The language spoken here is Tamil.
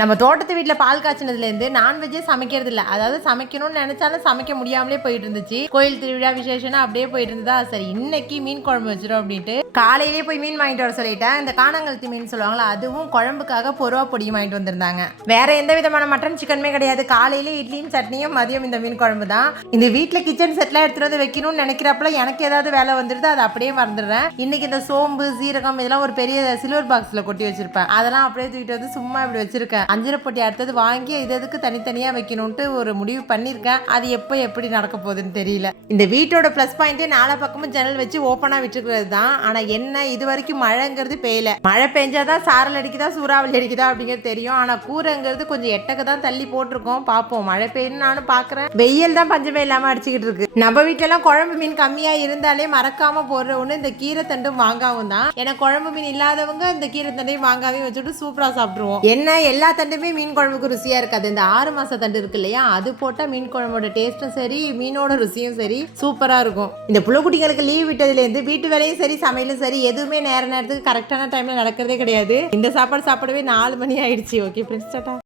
நம்ம தோட்டத்து வீட்டில் பால் காய்ச்சினதுலேருந்து நான்வெஜ்ஜே சமைக்கிறது இல்லை. அதாவது சமைக்கணும்னு நினைச்சாலும் சமைக்க முடியாமலே போயிட்டு இருந்துச்சு. கோயில் திருவிழா விசேஷம்னா அப்படியே போயிட்டு இருந்ததா. சரி இன்னைக்கு மீன் குழம்பு வச்சிடும் அப்படின்ட்டு காலையிலேயே போய் மீன் வாங்கிட்டு வர சொல்லிட்டேன். இந்த காணாங்கழுத்தி மீன் சொல்லுவாங்களா, அதுவும் குழம்புக்காக பொருவா பொடியும் வாங்கிட்டு வந்திருந்தாங்க. வேற எந்த விதமான மட்டன் சிக்கனுமே கிடையாது. காலையில இட்லியும் சட்னியும், மதியம் இந்த மீன் குழம்பு தான். இந்த வீட்டில் கிச்சன் செட்லாம் எடுத்துட்டு வந்து வைக்கணும்னு நினைக்கிறப்பல எனக்கு ஏதாவது வேலை வந்துடுது, அதை அப்படியே மறந்துடுறேன். இன்னைக்கு இந்த சோம்பு சீரகம் இதெல்லாம் ஒரு பெரிய சில்வர் பாக்ஸ்ல கொட்டி வச்சிருப்பேன். அதெல்லாம் அப்படியே தூக்கிட்டு வந்து சும்மா இப்படி வச்சிருக்கேன். அஞ்சரை பொட்டி அடுத்தது வாங்கி இதுக்கு தனித்தனியா வைக்கணும்ட்டு ஒரு முடிவு பண்ணிருக்கேன். அது எப்போ எப்படி நடக்க போகுதுன்னு தெரியல. இந்த வீட்டோட பிளஸ் பாயிண்டே நாலா பக்கமும் ஜன்னல் வச்சு ஓப்பனா விட்டுக்கிறது தான். ஆனா என்ன, இது வரைக்கும் மழைங்கிறது பெய்யல. மழை பெஞ்சாதான் சாரல் அடிக்குதா சூறாவளி அடிக்குதா அப்படிங்கிறது தெரியும். ஆனா கூரைங்கிறது கொஞ்சம் எட்டக்கு தான் தள்ளி போட்டிருக்கோம். பார்ப்போம், மழை பெய்யுன்னு நானும் பாக்குறேன். வெயில் தான் பஞ்சமே இல்லாம அடிச்சுக்கிட்டு இருக்கு. நம்ம வீட்டுல எல்லாம் குழம்பு மீன் கம்மியா இருந்தாலே மறக்காம போடுற ஒண்ணு இந்த கீரை தண்டும் வாங்காவும் தான். ஏன்னா குழம்பு மீன் இல்லாதவங்க இந்த கீரை தண்டையும் வாங்காவே வச்சுட்டு சூப்பரா சாப்பிடுவோம். என்ன எல்லா தண்டுமே மீன் குழம்புக்கு ருசியா இருக்காது. இந்த 6 மாச தண்டு இருக்கு இல்லையா, அது போட்டா மீன் குழம்போட டேஸ்டும் சரி மீனோட ருசியும் சரி சூப்பரா இருக்கும். இந்த புள்ளக்குட்டிகளுக்கு லீவ் விட்டதுல இருந்து வீட்டு வேலையும் சரி சமையலும் சரி எதுவுமே நேரத்துக்கு கரெக்டான டைம்ல நடக்கிறதே கிடையாது. இந்த சாப்பாடு சாப்பிடவே 4 மணி ஆயிடுச்சு. Okay friends, Tata.